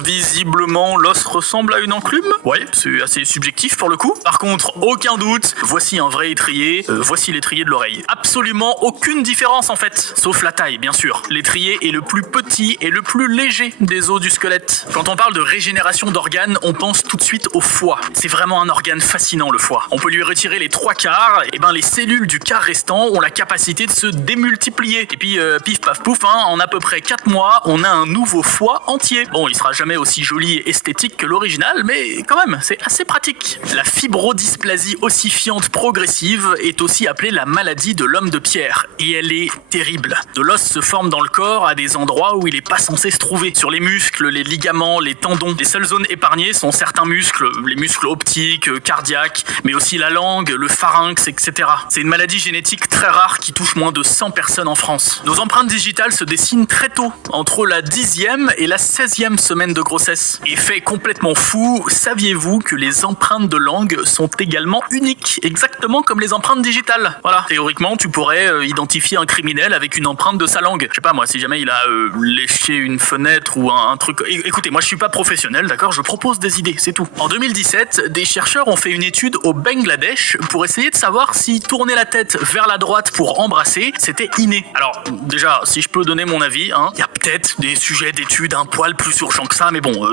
Visiblement, l'os ressemble à une enclume. Ouais, c'est assez subjectif pour le coup. Par contre, aucun doute, voici un vrai étrier, voici l'étrier de l'oreille. Absolument aucune différence en fait, sauf la taille bien sûr. L'étrier est le plus petit et le plus léger des os du squelette. Quand on parle de régénération d'organes, on pense tout de suite au foie. C'est vraiment un organe fascinant le foie. On peut lui retirer les 3/4, et ben les cellules du quart restant ont la capacité de se démultiplier. Et puis pif paf pouf, en à peu près 4 mois, on a un nouveau foie entier. Bon, il sera jamais aussi joli et esthétique que l'original, mais quand même, c'est assez pratique. La fibrodysplasie ossifiante progressive est aussi appelée la maladie de l'homme de pierre, et elle est terrible. De l'os se forme dans le corps à des endroits où il n'est pas censé se trouver. Sur les muscles, les ligaments, les tendons. Les seules zones épargnées sont certains muscles, les muscles optiques, cardiaques, mais aussi la langue, le pharynx, etc. C'est une maladie génétique très rare qui touche moins de 100 personnes en France. Nos empreintes digitales se dessinent très tôt, entre la 10e et la 16e semaine de grossesse. Et fait complètement fou, saviez-vous que les empreintes de langue sont également uniques, exactement comme les empreintes digitales. Voilà, théoriquement, tu pourrais identifier un criminel avec une empreinte de sa langue. Je sais pas moi, si jamais il a léché une fenêtre ou un truc... Écoutez, moi je suis pas professionnel, d'accord, je propose des idées, c'est tout. En 2017, des chercheurs ont fait une étude au Bangladesh pour essayer de savoir si tourner la tête vers la droite pour embrasser, c'était inné. Alors, déjà, si je peux donner mon avis, il y a peut-être des sujets d'études un poil plus urgents que ça, mais bon,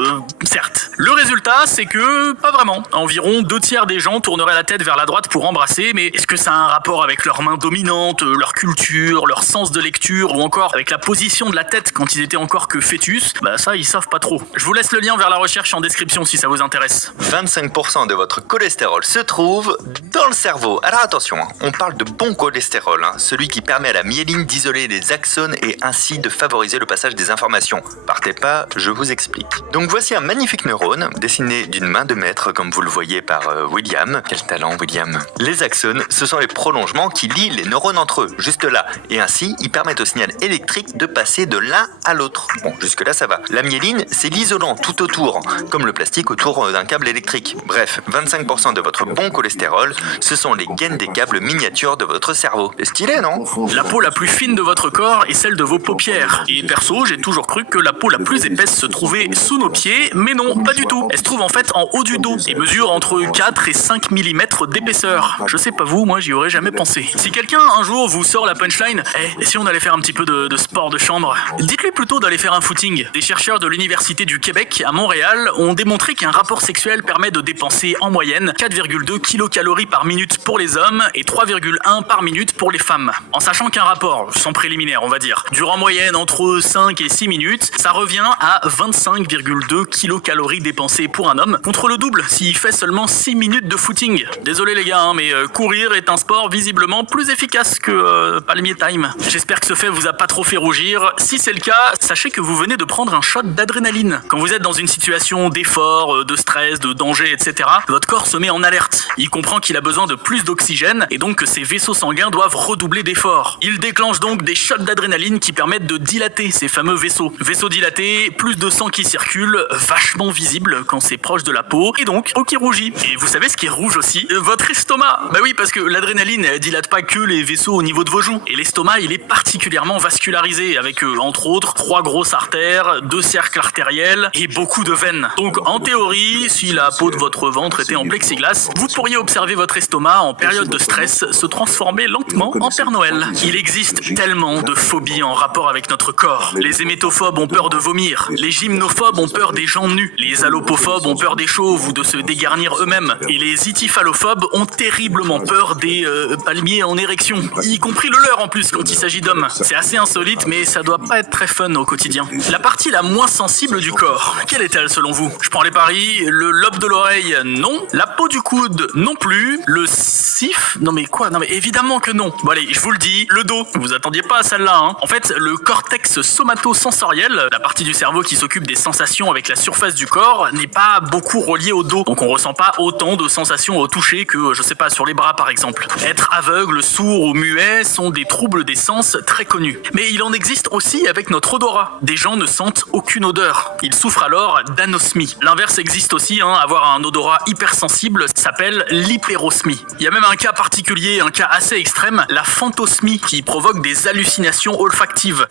certes. Le résultat, c'est que, pas vraiment. Environ 2/3 des gens tourneraient la tête vers la droite pour embrasser, mais est-ce que ça a un rapport avec leur main dominante, leur culture, leur sens de lecture, ou encore avec la position de la tête quand ils étaient encore que fœtus? Bah ça, ils savent pas trop. Je vous laisse le lien vers la recherche en description si ça vous intéresse. 25% de votre cholestérol se trouve dans le cerveau. Alors attention, on parle de bon cholestérol, celui qui permet à la myéline d'isoler les axones et ainsi de favoriser le passage des informations. Partez pas, je vous explique. Donc voici un magnifique neurone dessiné d'une main de maître comme vous le voyez par William. Quel talent William. Les axones, ce sont les prolongements qui lient les neurones entre eux, juste là. Et ainsi, ils permettent au signal électrique de passer de l'un à l'autre. Bon, jusque là ça va. La myéline, c'est l'isolant tout autour, comme le plastique autour d'un câble électrique. Bref, 25% de votre bon cholestérol, ce sont les gaines des câbles miniatures de votre cerveau. C'est stylé, non? La peau la plus fine de votre corps est celle de vos paupières. Et perso, j'ai toujours cru que la peau la plus épaisse se trouvait sous nos pieds, mais non, pas du tout. Elle se trouve en fait en haut du dos et mesure entre 4 et 5 mm d'épaisseur. Je sais pas vous, moi j'y aurais jamais pensé. Si quelqu'un un jour vous sort la punchline, et si on allait faire un petit peu de sport de chambre, dites-lui plutôt d'aller faire un footing. Des chercheurs de l'Université du Québec à Montréal ont démontré qu'un rapport sexuel permet de dépenser en moyenne 4,2 kilocalories par minute pour les hommes et 3,1 par minute pour les femmes. En sachant qu'un rapport, sans préliminaire on va dire, dure en moyenne entre 5 et 6 minutes, ça revient à 25,2 kilocalories dépensées pour un homme, contre le double s'il fait seulement 6 minutes de footing. Désolé les gars, mais courir est un sport visiblement plus efficace que Palmier Time. J'espère que ce fait vous a pas trop fait rougir. Si c'est le cas, sachez que vous venez de prendre un shot d'adrénaline. Quand vous êtes dans une situation d'effort, de stress, de danger, etc., votre corps se met en alerte. Il comprend qu'il a besoin de plus d'oxygène et donc que ses vaisseaux sanguins doivent redoubler d'efforts. Il déclenche donc des shots d'adrénaline qui permettent de dilater ces fameux vaisseaux. Vaisseaux dilatés, plus de sang qui circule, vachement visible quand c'est proche de la peau, et donc peau qui rougit. Et vous savez ce qui est rouge aussi? Votre estomac. Bah oui, parce que l'adrénaline elle dilate pas que les vaisseaux au niveau de vos joues. Et l'estomac, il est particulièrement vascularisé avec entre autres 3 grosses artères, 2 cercles artériels et beaucoup de veines. Donc en théorie, si la peau de votre ventre était en plexiglas, vous pourriez observer votre estomac en période de stress se transformer lentement en Père Noël. Il existe tellement de phobies en rapport avec notre corps. Les hémétophobes ont peur de vomir, les gymnophobes ont peur des gens nus, les allopophobes ont peur des chauves ou de se dégarnir eux-mêmes, et les ityphalophobes ont terriblement peur des palmiers en érection, y compris le leur en plus quand il s'agit d'hommes. C'est assez insolite, mais ça doit pas être très fun au quotidien. La partie la moins sensible du corps, quelle est-elle selon vous? Je prends les paris, le lobe de l'oreille, non. La peau du coude, non plus. Le sif, non mais quoi? Non mais évidemment que non. Bon allez, je vous le dis, le dos. Vous attendiez pas à celle-là, En fait, le cortex somatosensoriel, la partie du cerveau qui s'occupe des sensations avec la surface du corps, n'est pas beaucoup relié au dos. Donc on ressent pas autant de sensations au toucher que, je sais pas, sur les bras par exemple. Être aveugle, sourd ou muet sont des troubles des sens très connus. Mais il en existe aussi avec notre odorat. Des gens ne sentent aucune odeur. Ils souffrent alors d'anosmie. L'inverse existe aussi, avoir un odorat hypersensible s'appelle l'hypérosmie. Il y a même un cas particulier, un cas assez extrême, la phantosmie, qui provoque des hallucinations olfactives.